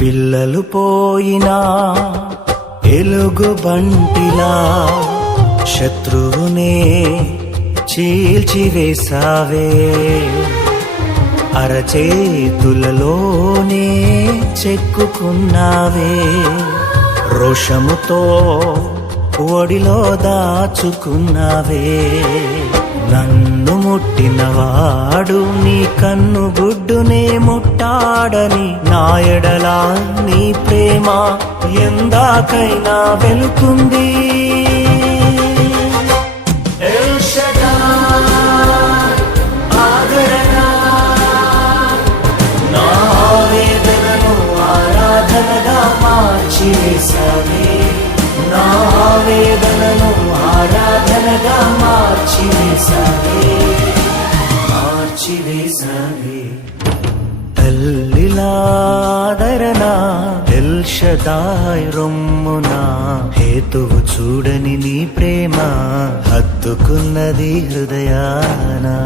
పిల్లలు పోయినా ఎలుగు బంటిలా శత్రువునే చీల్చివేసావే అరచేతులలోనే చెక్కుకున్నావే. రోషముతో ఒడిలో దాచుకున్నావే. నన్ను ముట్టినవాడు కన్ను గుడ్డునే ముట్టాడని నాయడలా నీ ప్రేమ ఎందాకైనా వెళుతుంది. నా వేదనను ఆరాధనగా మార్చివేశావే. మార్చివేశావే తల్లిలాదరణ ఎల్షదాయ్ రొమ్మున. హేతువు చూడని నీ ప్రేమ హత్తుకున్నది హృదయానా.